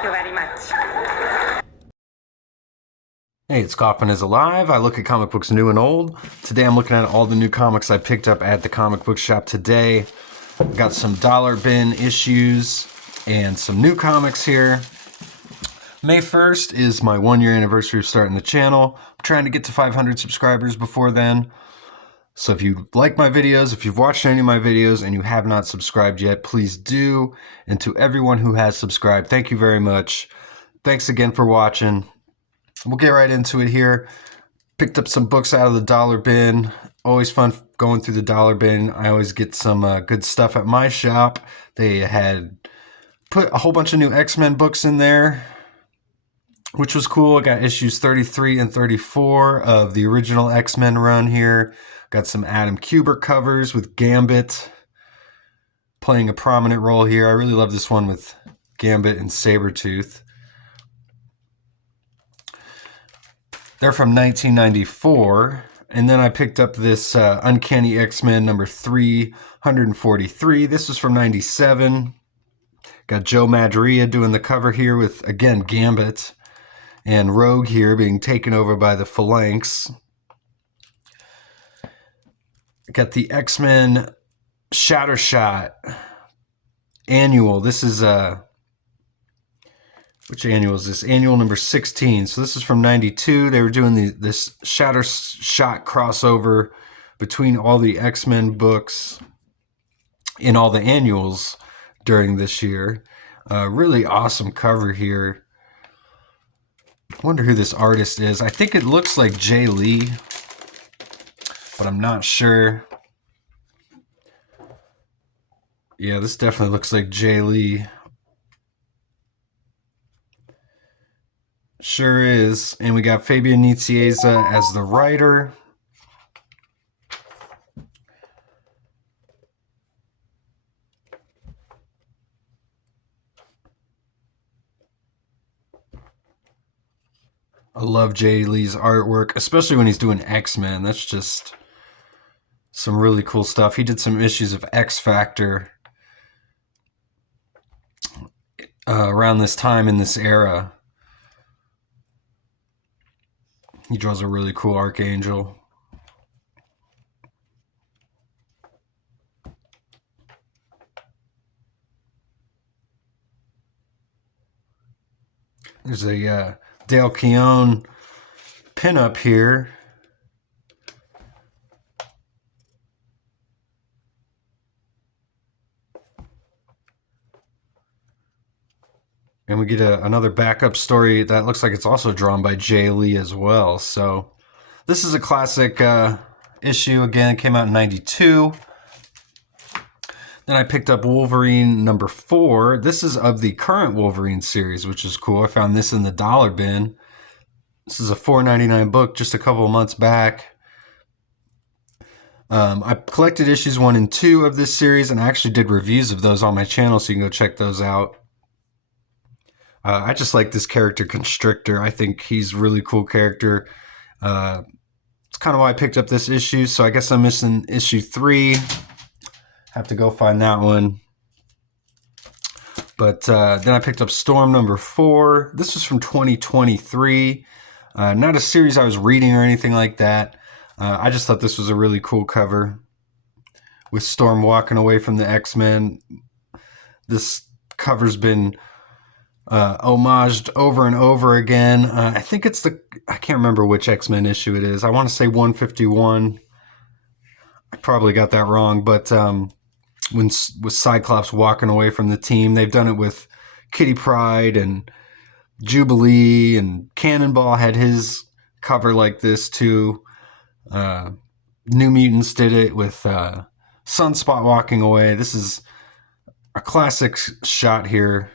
Thank you very much. Hey, it's Kaufman is Alive. I look at comic books new and old. Today I'm looking at all the new comics I picked up at the comic book shop today. Got some dollar bin issues and some new comics here. May 1st is my 1-year anniversary of starting the channel. I'm trying to get to 500 subscribers before then. So if you like my videos, if you've watched any of my videos and you have not subscribed yet, please do. And to everyone who has subscribed, thank you very much. Thanks again for watching. We'll get right into it here. Picked up some books out of the dollar bin. Always fun going through the dollar bin. I always get some good stuff at my shop. They had put a whole bunch of new X-Men books in there, which was cool. I got issues 33 and 34 of the original X-Men run here. Got some Adam Kubert covers with Gambit playing a prominent role here. I really love this one with Gambit and Sabretooth. They're from 1994. And then I picked up this Uncanny X-Men number 343. This was from 97. Got Joe Madureira doing the cover here with, again, Gambit. And Rogue here being taken over by the Phalanx. Got the X-Men Shattershot annual. This is which annual is this? Annual number 16. So this is from 92. They were doing this Shattershot crossover between all the X-Men books in all the annuals during this year. Really awesome cover here. I wonder who this artist is. I think it looks like Jay Lee, but I'm not sure. Yeah, this definitely looks like Jay Lee. Sure is. And we got Fabian Nicieza as the writer. I love Jay Lee's artwork, especially when he's doing X-Men. That's just some really cool stuff. He did some issues of X Factor around this time in this era. He draws a really cool Archangel. There's a Dale Keown pinup here. And we get another backup story that looks like it's also drawn by Jay Lee as well. So this is a classic issue. Again, it came out in 92. Then I picked up Wolverine number 4. This is of the current Wolverine series, which is cool. I found this in the dollar bin. This is a $4.99 book just a couple of months back. I collected issues 1 and 2 of this series, and I actually did reviews of those on my channel, so you can go check those out. I just like this character, Constrictor. I think he's a really cool character. It's kind of why I picked up this issue, so I guess I'm missing issue 3. Have to go find that one. But then I picked up Storm number 4. This was from 2023. Not a series I was reading or anything like that. I just thought this was a really cool cover with Storm walking away from the X-Men. This cover's been homaged over and over again. I think it's I can't remember which X-Men issue it is. I want to say 151. I probably got that wrong, but with Cyclops walking away from the team, they've done it with Kitty Pryde and Jubilee, and Cannonball had his cover like this too. New Mutants did it with Sunspot walking away. This is a classic shot here.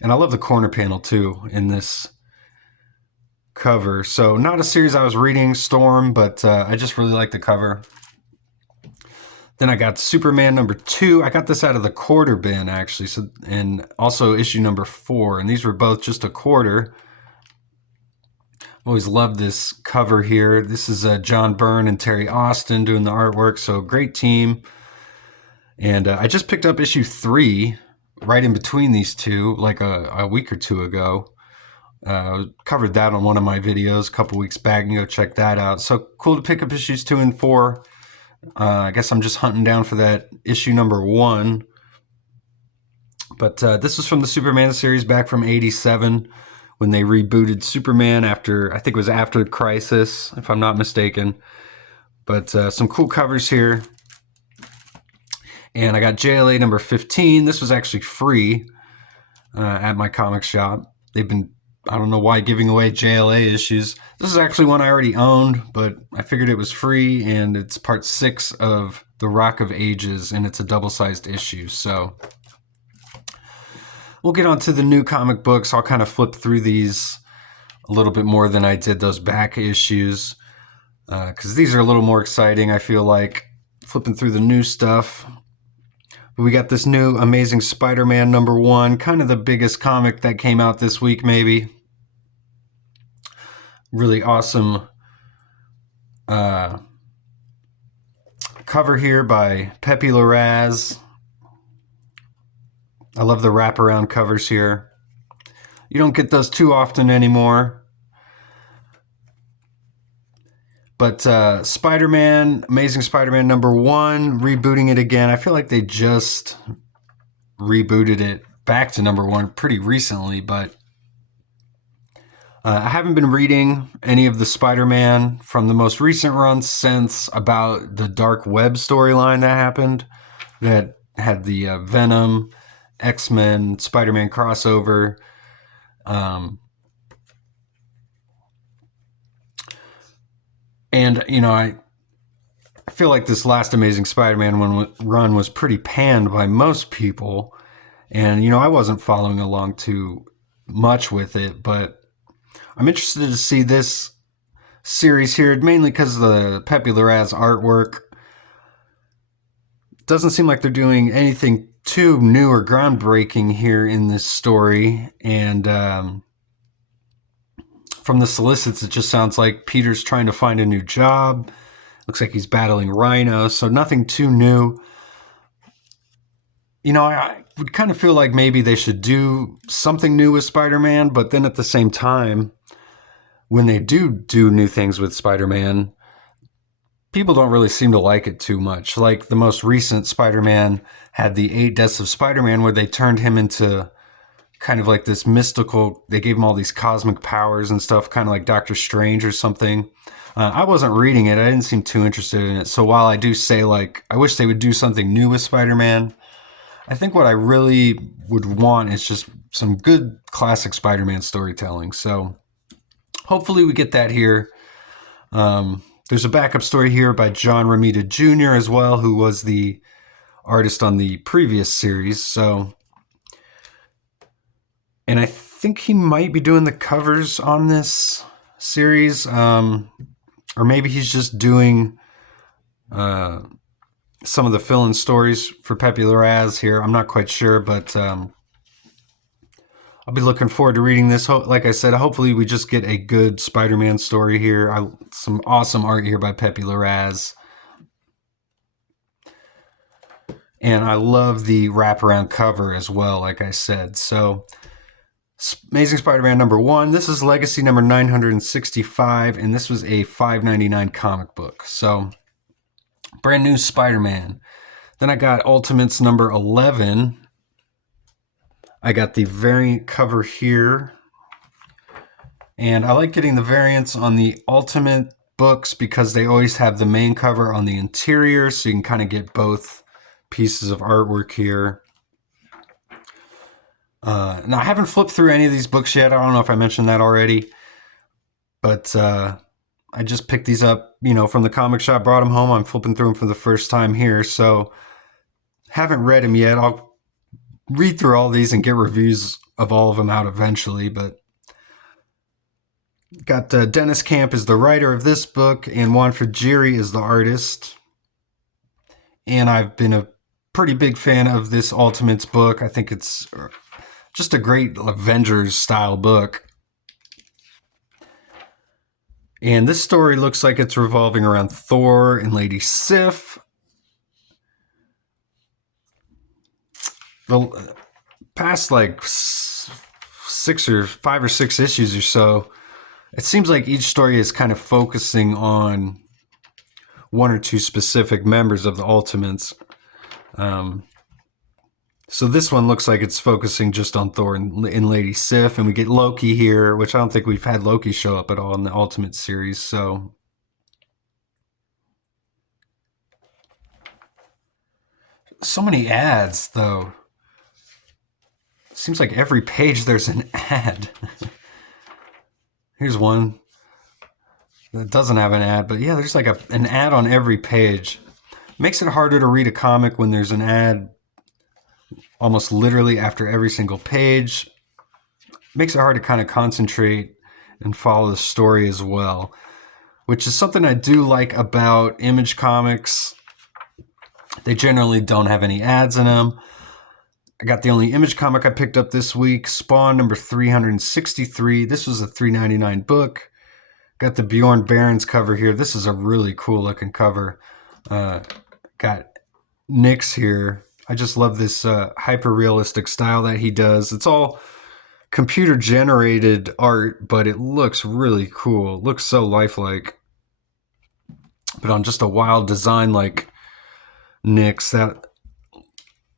And I love the corner panel too in this cover. So not a series I was reading, Storm, but I just really like the cover. Then I got Superman number 2. I got this out of the quarter bin actually, so and also issue number 4. And these were both just a quarter. Always loved this cover here. This is John Byrne and Terry Austin doing the artwork, so great team. And I just picked up issue 3 right in between these two, like a week or two ago. Covered that on one of my videos a couple weeks back. You can go check that out. So cool to pick up issues 2 and 4. I guess I'm just hunting down for that issue number 1. But this is from the Superman series back from '87 when they rebooted Superman after, I think it was after Crisis, if I'm not mistaken. But some cool covers here. And I got JLA number 15. This was actually free at my comic shop. They've been, I don't know why, giving away JLA issues. This is actually one I already owned, but I figured it was free, and it's part 6 of The Rock of Ages, and it's a double-sized issue. So we'll get on to the new comic books. I'll kind of flip through these a little bit more than I did those back issues, because these are a little more exciting, I feel like, flipping through the new stuff. But we got this new Amazing Spider-Man number 1, kind of the biggest comic that came out this week, maybe. Really awesome cover here by Pepe Larraz. I love the wraparound covers here. You don't get those too often anymore. But Spider-Man, Amazing Spider-Man number 1, rebooting it again. I feel like they just rebooted it back to number 1 pretty recently, but I haven't been reading any of the Spider-Man from the most recent run since about the Dark Web storyline that happened, that had the Venom, X-Men, Spider-Man crossover. And, you know, I feel like this last Amazing Spider-Man run was pretty panned by most people. And, you know, I wasn't following along too much with it, but I'm interested to see this series here, mainly because of the Pepe Larraz artwork. Doesn't seem like they're doing anything too new or groundbreaking here in this story. And from the solicits, it just sounds like Peter's trying to find a new job. Looks like he's battling Rhino, so nothing too new. You know, I would kind of feel like maybe they should do something new with Spider-Man, but then at the same time, when they do new things with Spider-Man, people don't really seem to like it too much. Like the most recent Spider-Man had the 8 Deaths of Spider-Man, where they turned him into kind of like this mystical, they gave him all these cosmic powers and stuff, kind of like Doctor Strange or something. I wasn't reading it. I didn't seem too interested in it. So while I do say, like, I wish they would do something new with Spider-Man, I think what I really would want is just some good classic Spider-Man storytelling. So hopefully we get that here. There's a backup story here by John Romita Jr. as well, who was the artist on the previous series. So, and I think he might be doing the covers on this series, or maybe he's just doing some of the fill-in stories for Pepe Larraz here. I'm not quite sure, but I'll be looking forward to reading this. Like I said, hopefully we just get a good Spider-Man story here. Some awesome art here by Pepe Larraz. And I love the wraparound cover as well, like I said. So, Amazing Spider-Man number 1. This is Legacy number 965, and this was a $5.99 comic book. So, brand new Spider-Man. Then I got Ultimates number 11. I got the variant cover here. And I like getting the variants on the Ultimate books because they always have the main cover on the interior, so you can kind of get both pieces of artwork here. Now, I haven't flipped through any of these books yet. I don't know if I mentioned that already. But I just picked these up, you know, from the comic shop, brought them home. I'm flipping through them for the first time here. So, haven't read them yet. I'll read through all these and get reviews of all of them out eventually. But got Dennis Camp is the writer of this book, and Juan Frigeri is the artist. And I've been a pretty big fan of this Ultimates book. I think it's just a great Avengers style book. And this story looks like it's revolving around Thor and Lady Sif. past like 5 or 6 issues or so, it seems like each story is kind of focusing on one or two specific members of the Ultimates. So this one looks like it's focusing just on Thor and Lady Sif, and we get Loki here, which I don't think we've had Loki show up at all in the Ultimate series. So many ads, though. Seems like every page there's an ad. Here's one that doesn't have an ad, but yeah, there's like an ad on every page. Makes it harder to read a comic when there's an ad almost literally after every single page. Makes it hard to kind of concentrate and follow the story as well, which is something I do like about Image Comics. They generally don't have any ads in them. I got the only Image comic I picked up this week, Spawn number 363. This was a $3.99 book. Got the Bjorn Barons cover here. This is a really cool looking cover. Got Nyx here. I just love this hyper realistic style that he does. It's all computer generated art, but it looks really cool. It looks so lifelike. But on just a wild design like Nyx, that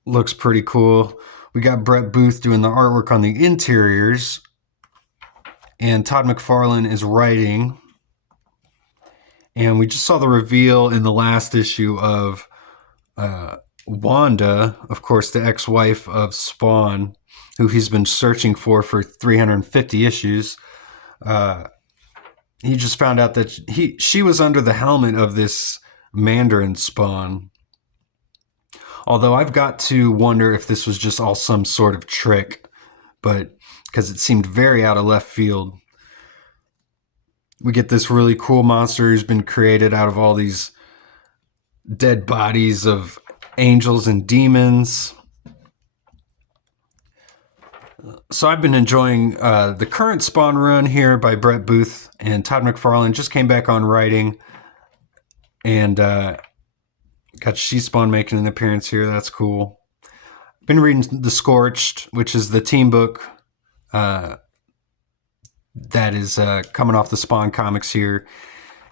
looks pretty cool. We got Brett Booth doing the artwork on the interiors, and Todd McFarlane is writing. And we just saw the reveal in the last issue of Wanda, of course, the ex-wife of Spawn, who he's been searching for 350 issues. He just found out that she was under the helmet of this Mandarin Spawn. Although I've got to wonder if this was just all some sort of trick, but because it seemed very out of left field. We get this really cool monster who's been created out of all these dead bodies of angels and demons. So I've been enjoying the current Spawn run here by Brett Booth, and Todd McFarlane just came back on writing, and got She-Spawn making an appearance here. That's cool. Been reading The Scorched, which is the team book that is coming off the Spawn comics here,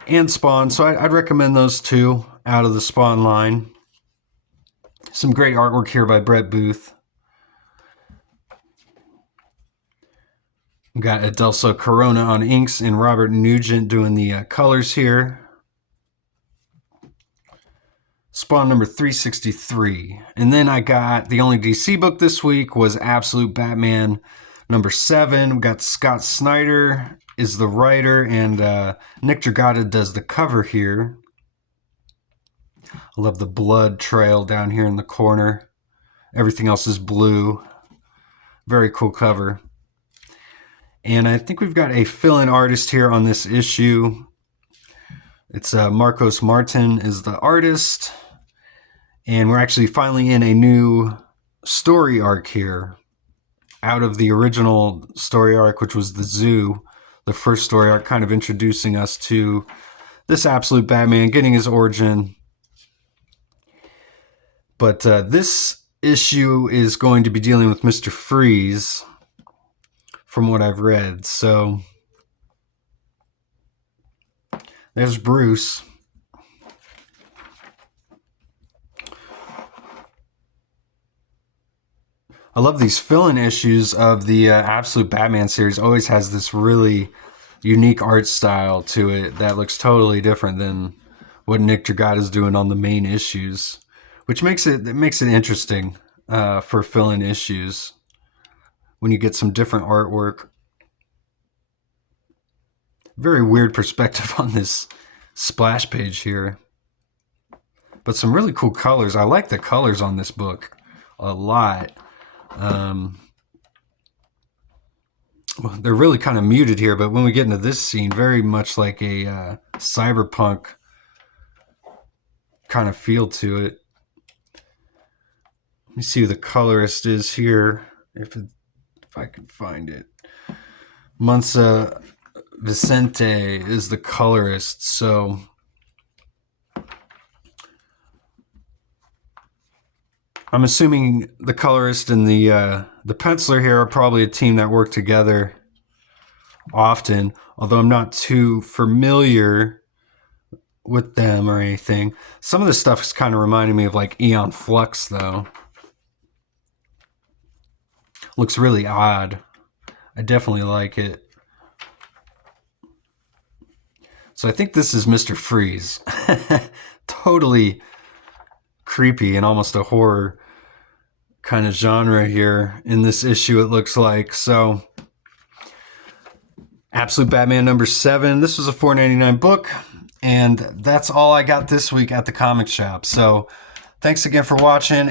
and Spawn. So I'd recommend those two out of the Spawn line. Some great artwork here by Brett Booth. We got Adelso Corona on inks and Robert Nugent doing the colors here. Spawn number 363. And then I got the only DC book this week was Absolute Batman number 7. We got Scott Snyder is the writer, and Nick Dragotta does the cover here. I love the blood trail down here in the corner. Everything else is blue. Very cool cover. And I think we've got a fill-in artist here on this issue. It's Marcos Martin is the artist. And we're actually finally in a new story arc here. Out of the original story arc, which was the Zoo. The first story arc kind of introducing us to this Absolute Batman, getting his origin. But this issue is going to be dealing with Mr. Freeze, from what I've read. So there's Bruce. I love these fill-in issues of the Absolute Batman series. Always has this really unique art style to it that looks totally different than what Nick Dragotta is doing on the main issues, which makes it interesting for fill-in issues when you get some different artwork. Very weird perspective on this splash page here, but some really cool colors. I like the colors on this book a lot. Well, they're really kind of muted here, but when we get into this scene, very much like a cyberpunk kind of feel to it. Let me see who the colorist is here, if I can find it. Mansa Vicente is the colorist, so I'm assuming the colorist and the penciler here are probably a team that work together often, although I'm not too familiar with them or anything. Some of this stuff is kind of reminding me of like Aeon Flux, though. Looks really odd. I definitely like it. So I think this is Mr. Freeze. Totally creepy and almost a horror kind of genre here in this issue, it looks like. So Absolute Batman number 7. This was a $4.99 book, and that's all I got this week at the comic shop. So thanks again for watching.